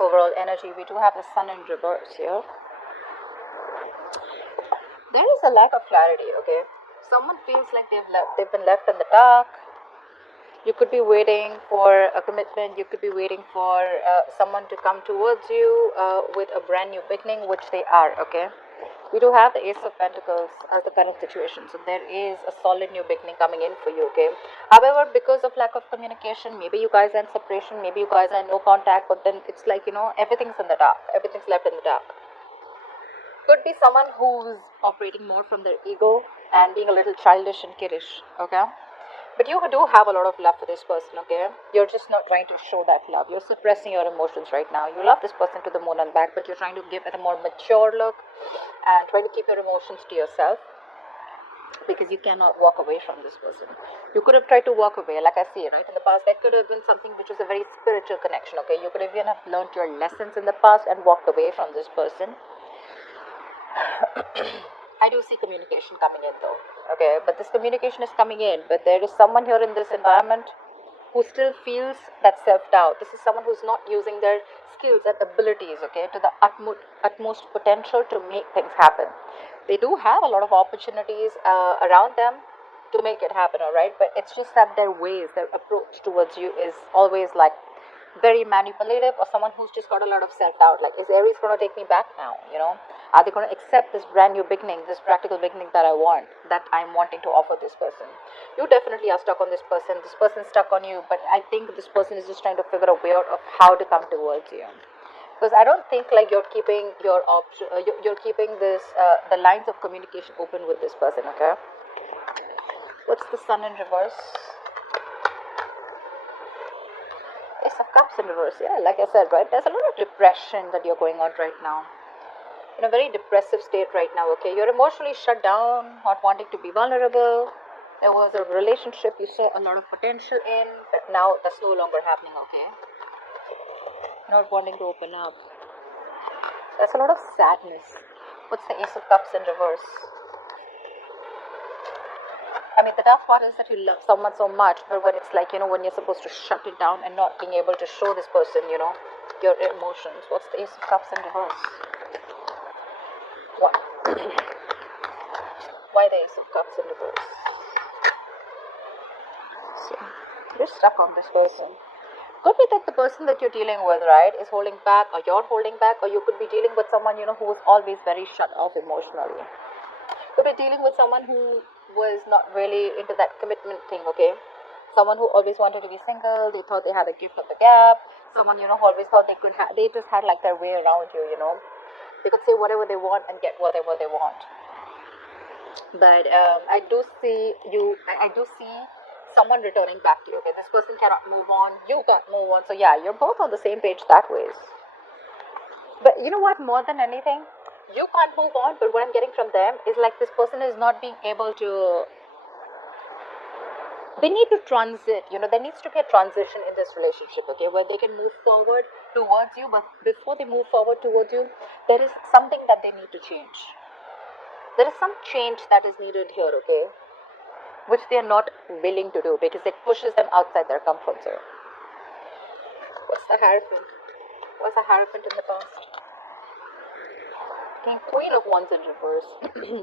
Overall energy, we do have the sun in reverse here. There is a lack of clarity, okay? Someone feels like they've been left in the dark. You could be waiting for a commitment. You could be waiting for someone to come towards you with a brand new beginning, which they are, okay? We do have the Ace of Pentacles as the current situation, so there is a solid new beginning coming in for you, okay? However, because of lack of communication, maybe you guys are in separation, maybe you guys are in no contact, but then it's like, everything's in the dark, everything's left in the dark. Could be someone who's operating more from their ego and being a little childish and kiddish, okay? But you do have a lot of love for this person, okay? You're just not trying to show that love. You're suppressing your emotions right now. You love this person to the moon and back, but you're trying to give it a more mature look and trying to keep your emotions to yourself because you cannot walk away from this person. You could have tried to walk away, like I see, right? In the past, that could have been something which was a very spiritual connection, okay? You could have even have learned your lessons in the past and walked away from this person. I do see communication coming in though, okay, but this communication is coming in, but there is someone here in this environment who still feels that self-doubt. This is someone who's not using their skills and abilities, okay, to the utmost potential to make things happen. They do have a lot of opportunities around them to make it happen, all right, but it's just that their ways, their approach towards you is always like very manipulative, or someone who's just got a lot of self-doubt, like, is Aries going to take me back now, are they going to accept this brand new beginning, this practical beginning that I'm wanting to offer this person? You definitely are stuck on this person's stuck on you, but I think this person is just trying to figure a way out of how to come towards you, because I don't think like you're keeping your option, you're keeping this the lines of communication open with this person, okay? What's the sun in reverse? Ace of Cups in reverse, yeah, like I said, right? There's a lot of depression that you're going on right now. In a very depressive state right now, okay? You're emotionally shut down, not wanting to be vulnerable. There was a relationship you saw a lot of potential in, but now that's no longer happening, okay? Not wanting to open up. There's a lot of sadness. What's the Ace of Cups in reverse? I mean, the tough part is that you love someone so much, but when it's like, when you're supposed to shut it down and not being able to show this person, your emotions. What's the Ace of Cups in reverse? What? Why the Ace of Cups in reverse? So, you're stuck on this person. Could be that the person that you're dealing with, right, is holding back, or you're holding back, or you could be dealing with someone, who is always very shut off emotionally. Could be dealing with someone who was not really into that commitment thing, okay? Someone who always wanted to be single, they thought they had a gift of the gap, someone, who always thought they just had like their way around you, They could say whatever they want and get whatever they want. But I do see someone returning back to you, okay? This person cannot move on, you can't move on, so yeah, you're both on the same page that ways. But you know what, more than anything, you can't move on, but what I'm getting from them is like this person is not being able to, they need to transit, there needs to be a transition in this relationship, okay, where they can move forward towards you, but before they move forward towards you, there is something that they need to change. There is some change that is needed here, okay, which they are not willing to do because it pushes them outside their comfort zone. What's the Hierophant? What's the Hierophant in the past? Queen of Wands in reverse.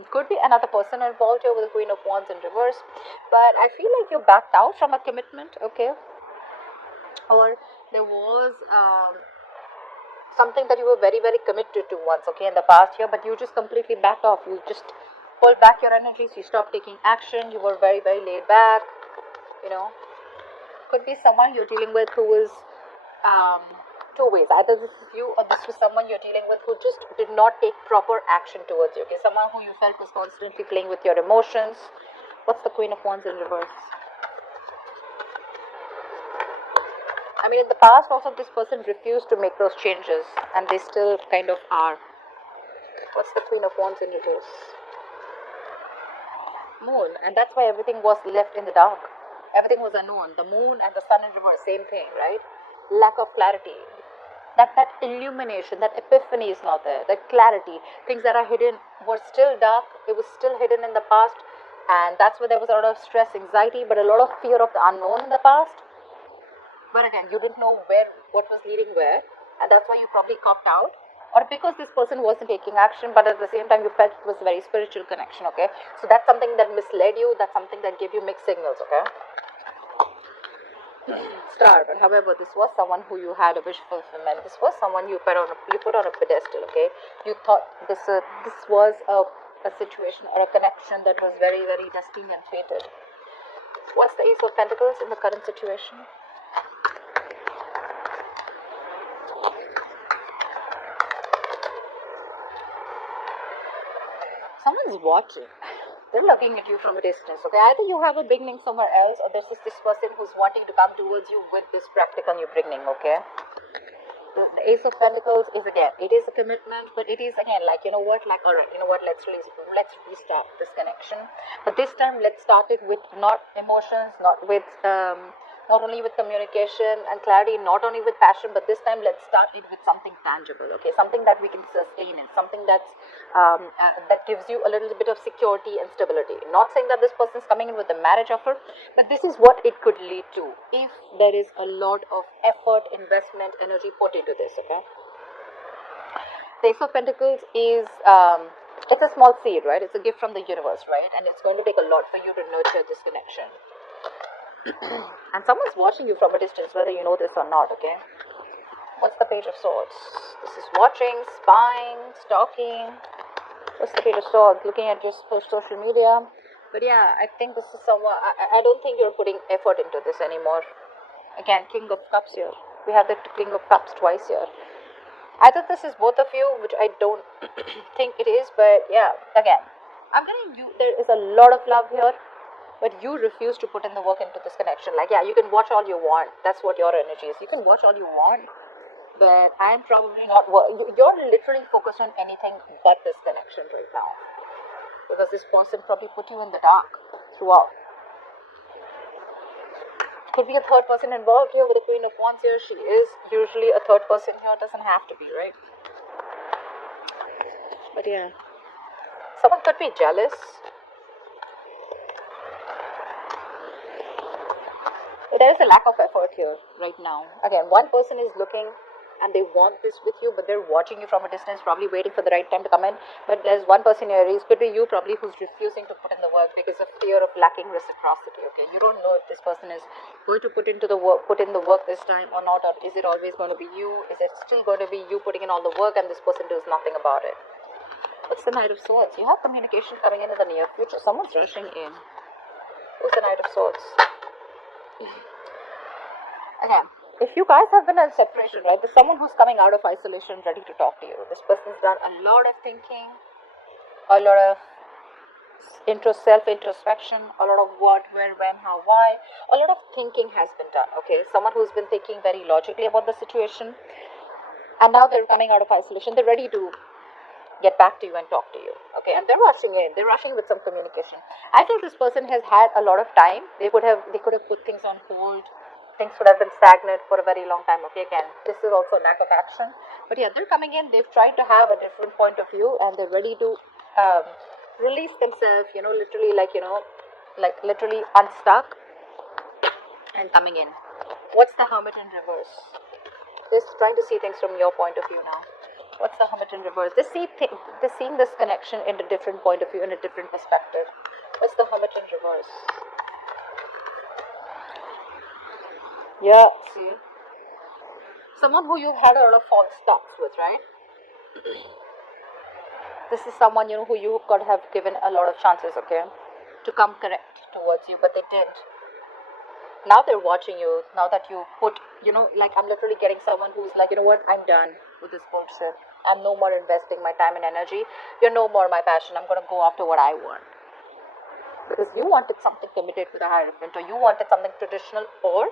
Could be another person involved here with the Queen of Wands in reverse, but I feel like you backed out from a commitment, okay? Or there was something that you were very, very committed to once, okay, in the past year, but you just completely backed off. You just pulled back your energies, you stopped taking action, you were very, very laid back, Could be someone you're dealing with who is two ways. Either this is you or this was someone you're dealing with who just did not take proper action towards you, okay? Someone who you felt was constantly playing with your emotions. What's the Queen of Wands in reverse? I mean, in the past also this person refused to make those changes and they still kind of are. What's the Queen of Wands in reverse? Moon. And that's why everything was left in the dark. Everything was unknown. The moon and the sun in reverse, same thing, right? Lack of clarity. That illumination, that epiphany is not there. That clarity. Things that are hidden were still dark. It was still hidden in the past. And that's where there was a lot of stress, anxiety, but a lot of fear of the unknown in the past. But again, you didn't know what was leading where, and that's why you probably copped out. Or because this person wasn't taking action, but at the same time you felt it was a very spiritual connection, okay? So that's something that misled you, that's something that gave you mixed signals, okay? Star, but however, this was someone who you had a wish fulfillment. This was someone you put on a pedestal, okay? You thought this was a situation or a connection that was very, very destined and fated. What's the Ace of Pentacles in the current situation? Someone's watching. They're looking at you from a distance. Okay, either you have a beginning somewhere else, or there's just this person who's wanting to come towards you with this practical new beginning. Okay. The Ace of Pentacles is, again, it is a commitment, but it is again like, you know what, like, all right, you know what, let's restart this connection. But this time, let's start it with not emotions, not only with communication and clarity, not only with passion, but this time let's start it with something tangible. Okay, something that we can sustain in, something that gives you a little bit of security and stability. Not saying that this person is coming in with a marriage offer, but this is what it could lead to if there is a lot of effort, investment, energy put into this. Okay, the Ace of Pentacles is it's a small seed, right? It's a gift from the universe, right? And it's going to take a lot for you to nurture this connection. And someone's watching you from a distance, whether you know this or not. Okay, what's the Page of Swords? This is watching, spying, stalking. What's the Page of Swords? Looking at your social media. But yeah, I think this is someone, I don't think you're putting effort into this anymore. Again, King of Cups here. We have the King of Cups twice here. Either this is both of you, which I don't think it is, but yeah, again, I'm getting you, there is a lot of love here, but you refuse to put in the work into this connection. Like, yeah, you can watch all you want. That's what your energy is. You can watch all you want, but I'm probably not, you're literally focused on anything but this connection right now. Because this person probably put you in the dark throughout. Could be a third person involved here with the Queen of Wands here. She is usually a third person here. Doesn't have to be, right? But yeah. Someone could be jealous. But there is a lack of effort here right now. Again, one person is looking and they want this with you, but they're watching you from a distance, probably waiting for the right time to come in. But there's one person here, Aries, could be you probably, who's refusing to put in the work because of fear of lacking reciprocity. Okay, you don't know if this person is going to put in the work this time or not, or is it always going to be you? Is it still going to be you putting in all the work and this person does nothing about it? What's the Knight of Swords? You have communication coming in the near future. Someone's rushing in. Who's the Knight of Swords? Again, if you guys have been in separation, right, there's someone who's coming out of isolation ready to talk to you. This person's done a lot of thinking, a lot of self-introspection, a lot of what, where, when, how, why. A lot of thinking has been done, okay? Someone who's been thinking very logically about the situation, and now they're coming out of isolation. They're ready to get back to you and talk to you, okay? And they're rushing in. They're rushing with some communication. I feel this person has had a lot of time. They could have put things on hold. Things would have been stagnant for a very long time. Okay, again, this is also a lack of action. But yeah, they're coming in. They've tried to have a different point of view, and they're ready to release themselves. Literally, literally unstuck and coming in. What's the Hermit in reverse? Just trying to see things from your point of view now. What's the Hermit in reverse? They're seeing this connection in a different point of view, in a different perspective. What's the Hermit in reverse? Yeah, see? Someone who you've had a lot of false starts with, right? This is someone, who you could have given a lot of chances, okay, to come correct towards you, but they didn't. Now they're watching you, now that you put, I'm literally getting someone who's like, you know what, I'm done with this bullshit. I'm no more investing my time and energy. You're no more my passion. I'm going to go after what I want. Because you wanted something committed with a hierophant, or you wanted something traditional, or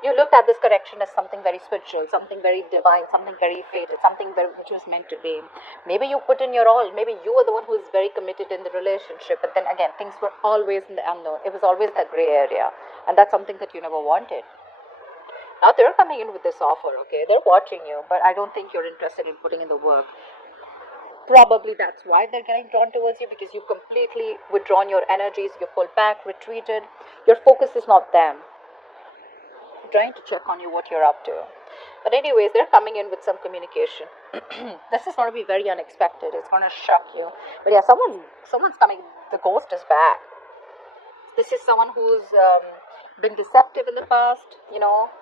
you looked at this connection as something very spiritual, something very divine, something very fated, which was meant to be. Maybe you put in your all. Maybe you were the one who was very committed in the relationship. But then again, things were always in the unknown. It was always that gray area. And that's something that you never wanted. Now they're coming in with this offer, okay? They're watching you. But I don't think you're interested in putting in the work. Probably that's why they're getting drawn towards you, because you've completely withdrawn your energies. You've pulled back, retreated. Your focus is not them. trying to check on you, what you're up to. But anyways, they're coming in with some communication. This is going to be very unexpected. It's going to shock you. But yeah, someone's coming. The ghost is back. This is someone who's been deceptive in the past,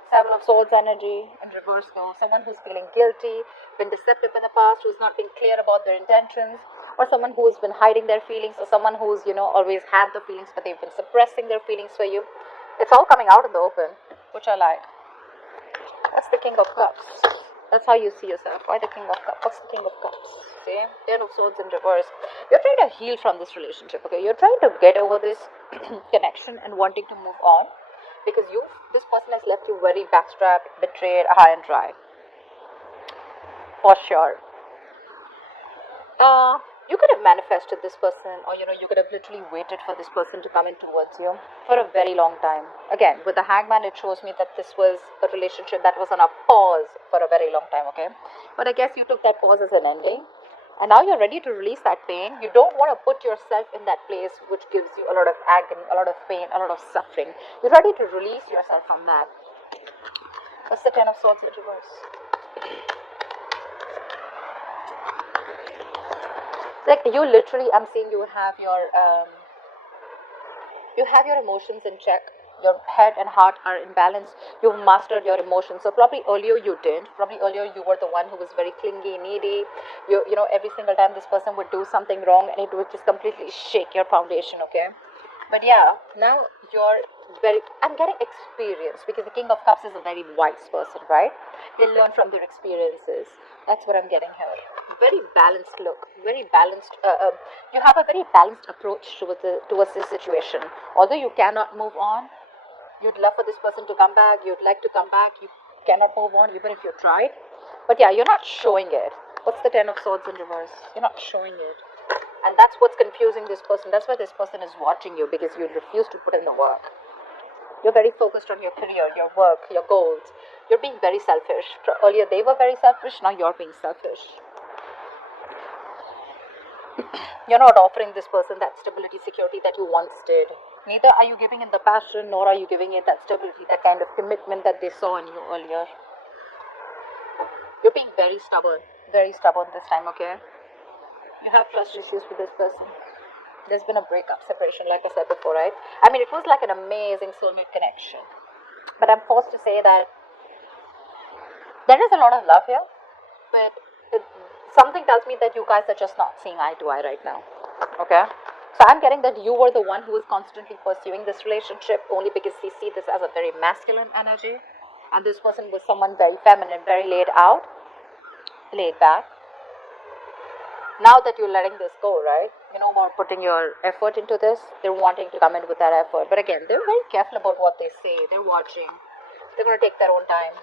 Seven of Swords energy in reverse though. Someone who's feeling guilty, been deceptive in the past, who's not been clear about their intentions, or someone who's been hiding their feelings, or someone who's, always had the feelings, but they've been suppressing their feelings for you. It's all coming out in the open, which I like. That's the King of Cups. That's how you see yourself. Why the King of Cups? What's the King of Cups? See? Ten of Swords in reverse. You're trying to heal from this relationship, okay? You're trying to get over this connection and wanting to move on, because this person has left you very backstrapped, betrayed, high and dry. For sure. You could have manifested this person, or you could have literally waited for this person to come in towards you for a very long time. Again, with the Hangman, it shows me that this was a relationship that was on a pause for a very long time, okay? But I guess you took that pause as an ending, and now you're ready to release that pain. You don't want to put yourself in that place which gives you a lot of agony, a lot of pain, a lot of suffering. You're ready to release yourself from that. What's the Ten of Swords in reverse? Like you literally, I'm seeing you have your emotions in check. Your head and heart are in balance. You've mastered your emotions. So probably earlier you didn't. Probably earlier you were the one who was very clingy, needy. Every single time this person would do something wrong, and it would just completely shake your foundation, okay? But yeah, now I'm getting experience, because the King of Cups is a very wise person, right? They learn from their experiences. That's what I'm getting here. Very balanced look, very balanced. You have a very balanced approach towards this situation. Although you cannot move on, you'd love for this person to come back. You'd like to come back. You cannot move on, even if you tried. But yeah, you're not showing it. What's the Ten of Swords in reverse? You're not showing it. And that's what's confusing this person. That's why this person is watching you, because you refuse to put in the work. You're very focused on your career, your work, your goals. You're being very selfish. Earlier they were very selfish, now you're being selfish. You're not offering this person that stability, security that you once did. Neither are you giving in the passion, nor are you giving it that stability, that kind of commitment that they saw in you earlier. You're being very stubborn this time, okay? You have trust issues with this person. There's been a breakup, separation, like I said before, right? I mean, it was like an amazing soulmate connection. But I'm forced to say that there is a lot of love here, but something tells me that you guys are just not seeing eye to eye right now, okay? So I'm getting that you were the one who was constantly pursuing this relationship only because they see this as a very masculine energy, and this person was someone very feminine, very laid back. Now that you're letting this go, right? About putting your effort into this, they're wanting to come in with that effort. But again, they're very careful about what they say. They're watching. They're going to take their own time.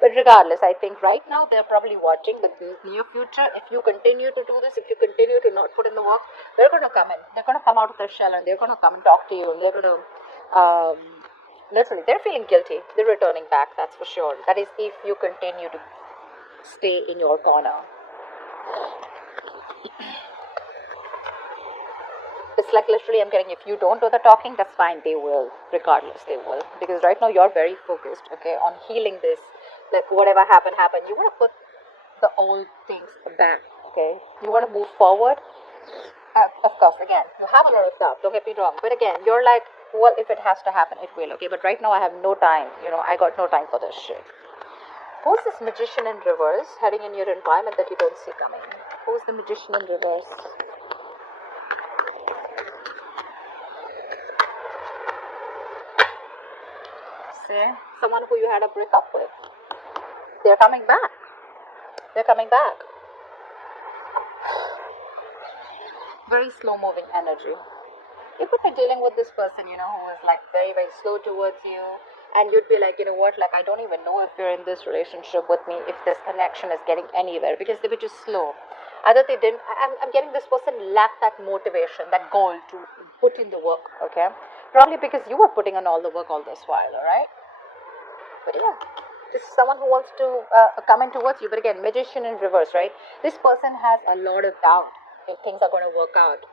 But regardless, I think right now they're probably watching. But in the near future, if you continue to do this, if you continue to not put in the work, they're going to come in. They're going to come out of their shell, and they're going to come and talk to you. And they're going to, literally, they're feeling guilty. They're returning back, that's for sure. That is if you continue to stay in your corner. It's like literally I'm getting, if you don't do the talking, that's fine, they will. Regardless, they will. Because right now you're very focused, okay, on healing this. Like whatever happened. You want to put the old things back, okay? You want to move forward. Of course, again, you have a lot of doubt, don't get me wrong. But again, you're like, well, if it has to happen, it will, okay? But right now I have no time, I got no time for this shit. Who's this Magician in reverse heading in your environment that you don't see coming? Who's the Magician in reverse? See? Someone who you had a breakup with. They're coming back. Very slow moving energy. You could be dealing with this person, who is like very, very slow towards you. And you'd be like, I don't even know if you're in this relationship with me, if this connection is getting anywhere, because they were just slow. Either they didn't, I'm getting this person lacked that motivation, that goal to put in the work, okay? Probably because you were putting in all the work all this while, alright? But yeah, this is someone who wants to come in towards you. But again, Magician in reverse, right? This person has a lot of doubt if things are going to work out.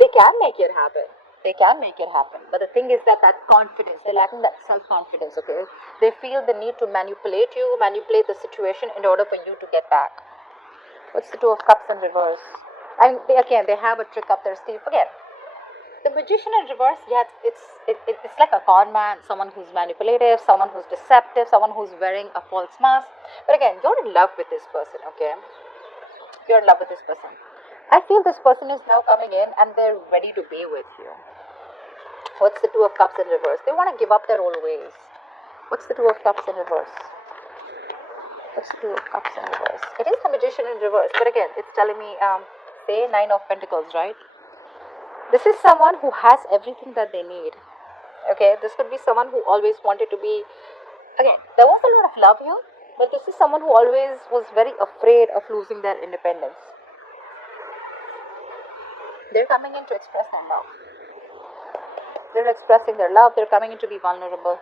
They can make it happen. They can make it happen. But the thing is that confidence, they're lacking that self-confidence, okay? They feel the need to manipulate you, manipulate the situation in order for you to get back. What's the Two of Cups in reverse? And they have a trick up their sleeve. Again, the Magician in reverse, yeah, it's like a con man, someone who's manipulative, someone who's deceptive, someone who's wearing a false mask. But again, you're in love with this person, okay? You're in love with this person. I feel this person is now coming in and they're ready to be with you. What's the Two of Cups in reverse? They want to give up their old ways. What's the Two of Cups in reverse? What's the Two of Cups in reverse? It is the Magician in reverse, but again, it's telling me, say Nine of Pentacles, right? This is someone who has everything that they need. Okay, this could be someone who always wanted to be, again, there was a lot of love here, but this is someone who always was very afraid of losing their independence. They're coming in to express their love. They're expressing their love, they're coming in to be vulnerable.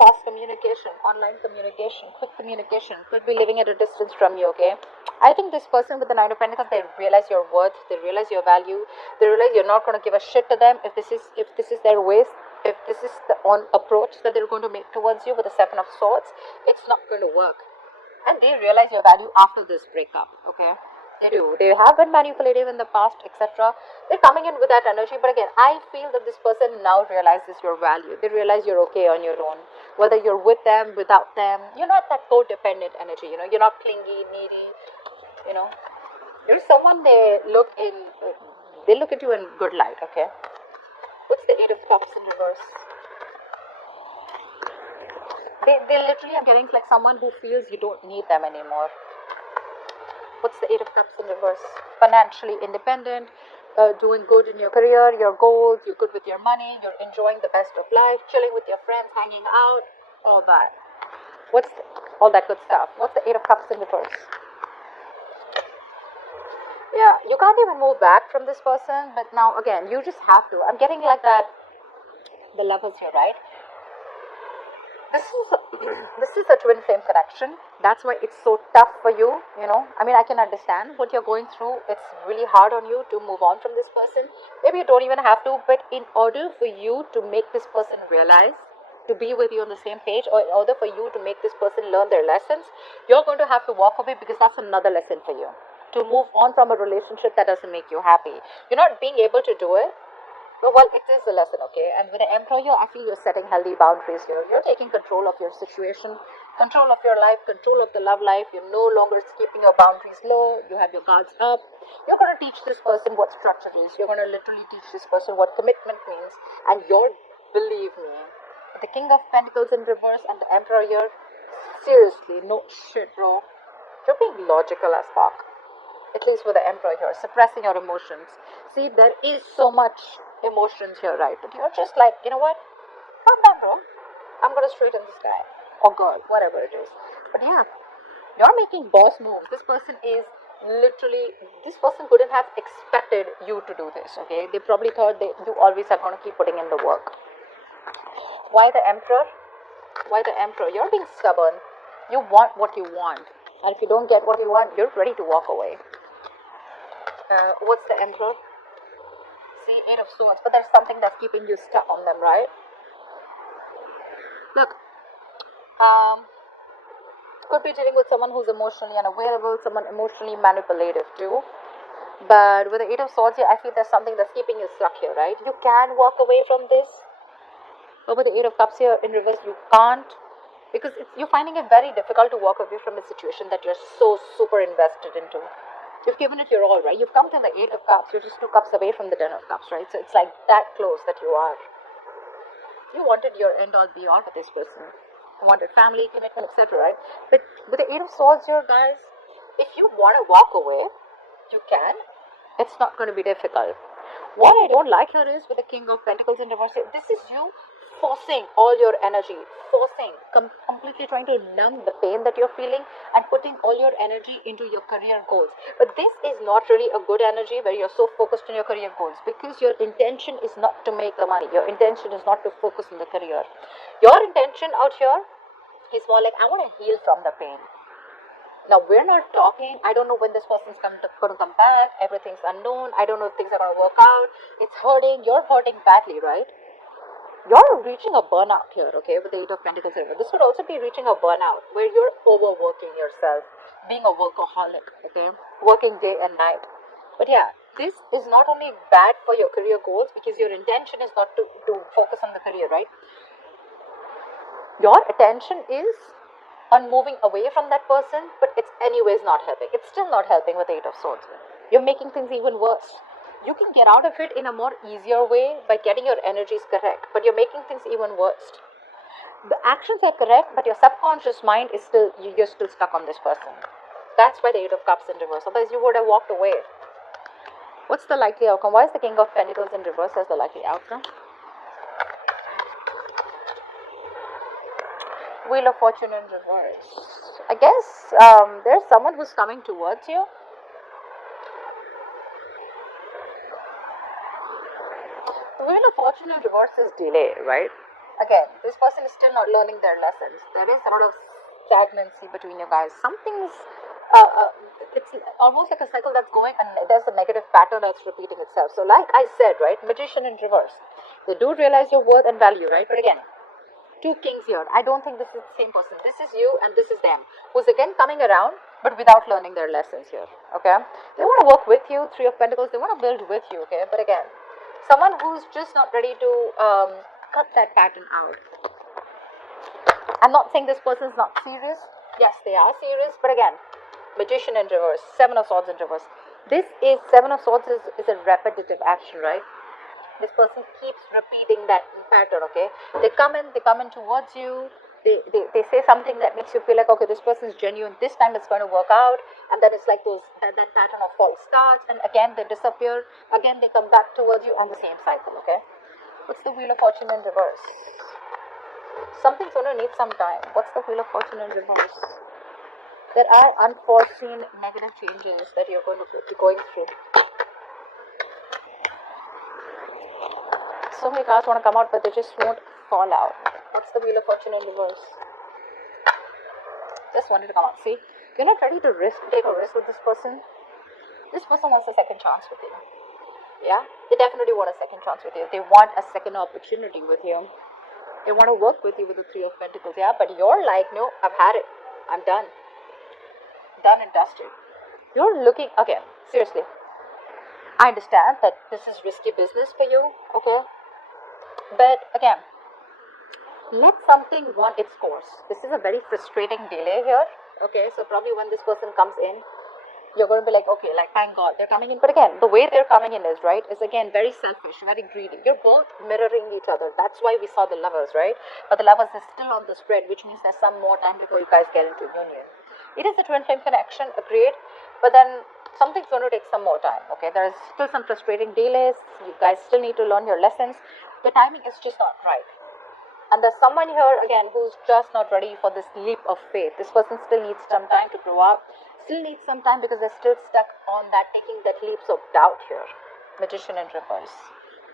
Fast communication, online communication, quick communication, could be living at a distance from you, okay? I think this person with the Nine of Pentacles, they realize your worth, they realize your value, they realize you're not going to give a shit to them if this is their ways, if this is the approach that they're going to make towards you with the Seven of Swords, it's not going to work. And they realize your value after this breakup, okay? They do. They have been manipulative in the past, etc. They're coming in with that energy. But again, I feel that this person now realizes your value. They realize you're okay on your own. Whether you're with them, without them, you're not that codependent energy. You're not clingy, needy. You're someone they look at you in good light. Okay. What's the Eight of Cups in reverse? They literally are getting like someone who feels you don't need them anymore. What's the Eight of Cups in reverse? Financially independent, doing good in your career, your goals, you're good with your money, you're enjoying the best of life, chilling with your friends, hanging out, all that. All that good stuff? What's the Eight of Cups in reverse? Yeah, you can't even move back from this person, but now again, you just have to. I'm getting like that, the Lovers here, right? This is a twin flame connection. That's why it's so tough for you, I can understand what you're going through. It's really hard on you to move on from this person. Maybe you don't even have to, but in order for you to make this person realize, to be with you on the same page, or in order for you to make this person learn their lessons, you're going to have to walk away, because that's another lesson for you. To move on from a relationship that doesn't make you happy. You're not being able to do it. Well, it is a lesson, okay? And with the Emperor here, I feel you're setting healthy boundaries here. You're taking control of your situation, control of your life, control of the love life. You're no longer keeping your boundaries low. You have your guards up. You're going to teach this person what structure is. You're going to literally teach this person what commitment means. And believe me, with the King of Pentacles in reverse and the Emperor here, seriously, no shit, bro. You're being logical as fuck. At least with the Emperor here, suppressing your emotions. See, there is so much emotions here, right? But you're just like, you know what? Calm down, bro. I'm gonna straighten this guy. Or girl, whatever it is. But yeah, you're making boss moves. This person couldn't have expected you to do this, okay? They probably thought you always are gonna keep putting in the work. Why the Emperor? Why the Emperor? You're being stubborn. You want what you want. And if you don't get what you want, you're ready to walk away. What's the Emperor? See, Eight of Swords, but there's something that's keeping you stuck on them, right? Look, could be dealing with someone who's emotionally unavailable, someone emotionally manipulative too. But with the Eight of Swords here, I feel there's something that's keeping you stuck here, right? You can walk away from this. But with the Eight of Cups here in reverse, you can't. Because you're finding it very difficult to walk away from a situation that you're so super invested into. You've given it your all, right? You've come to the Eight of Cups. You're just 2 cups away from the 10 of Cups, right? So it's like that close that you are. You wanted your end all be all with this person. You wanted family, commitment, etc., right? But with the Eight of Swords here, guys, if you want to walk away, you can. It's not going to be difficult. What I don't like here is with the King of Pentacles in reverse, this is you forcing all your energy, completely trying to numb the pain that you're feeling and putting all your energy into your career goals. But this is not really a good energy where you're so focused on your career goals, because your intention is not to make the money. Your intention is not to focus on the career. Your intention out here is more like, I want to heal from the pain. Now, we're not talking. I don't know when this person's going to come back. Everything's unknown. I don't know if things are going to work out. It's hurting. You're hurting badly, right? You're reaching a burnout here, okay, with the Eight of Pentacles. This could also be reaching a burnout where you're overworking yourself, being a workaholic, okay, working day and night. But yeah, this is not only bad for your career goals because your intention is not to focus on the career, right? Your attention is on moving away from that person, but it's anyways not helping. It's still not helping with the Eight of Swords. You're making things even worse. You can get out of it in a more easier way by getting your energies correct, but you're making things even worse. The actions are correct, but your subconscious mind is still, you're still stuck on this person. That's why the Eight of Cups in reverse. Otherwise, you would have walked away. What's the likely outcome? Why is the King of Pentacles in reverse as the likely outcome? Wheel of Fortune in reverse. I guess there's someone who's coming towards you. The Wheel of Fortune in reverse is delay, right? Again, this person is still not learning their lessons. There is a lot of stagnancy between you guys. Something's, it's almost like a cycle that's going, and there's a negative pattern that's repeating itself. So like I said, right, Magician in reverse. They do realize your worth and value, right? But again, two kings here. I don't think this is the same person. This is you and this is them, who's again coming around, but without learning their lessons here, okay? They want to work with you, Three of Pentacles. They want to build with you, okay? But again, someone who's just not ready to cut that pattern out. I'm not saying this person's not serious. Yes, they are serious, but again, Magician in reverse, Seven of Swords in reverse. This is, Seven of Swords is a repetitive action, right? This person keeps repeating that pattern, okay? They come in towards you. They say something that makes you feel like, okay, this person is genuine. This time it's going to work out. And then it's like that pattern of false starts. And again, they disappear. Again, they come back towards you, and the same cycle, okay? What's the Wheel of Fortune in reverse? Something's going to need some time. What's the Wheel of Fortune in reverse? There are unforeseen negative changes that you're going to be going through. So many cards want to come out, but they just won't fall out. What's the Wheel of Fortune in reverse? Just wanted to come out. See, you're not ready to take a risk with this person. This person wants a second chance with you. Yeah, they definitely want a second chance with you. They want a second opportunity with you. They want to work with you with the Three of Pentacles. Yeah, but you're like, no, I've had it. I'm done. Done and dusted. You're looking, okay, seriously. I understand that this is risky business for you, okay? But again, let something run its course. This is a very frustrating delay here. Okay, so probably when this person comes in, you're going to be like, okay, like thank God they're coming in. But again, the way they're coming in is, right, is again very selfish, very greedy. You're both mirroring each other. That's why we saw the Lovers, right? But the Lovers is still on the spread, which means there's some more time before you guys get into union. It is a twin flame connection, agreed. But then something's going to take some more time, okay? There's still some frustrating delays. You guys still need to learn your lessons. The timing is just not right. And there's someone here, again, who's just not ready for this leap of faith. This person still needs some time to grow up. Still needs some time because they're still stuck on that, taking that leaps of doubt here. Magician in reverse.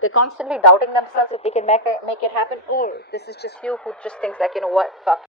They're constantly doubting themselves if they can make it happen. Or this is just you who just thinks like, you know what, fuck.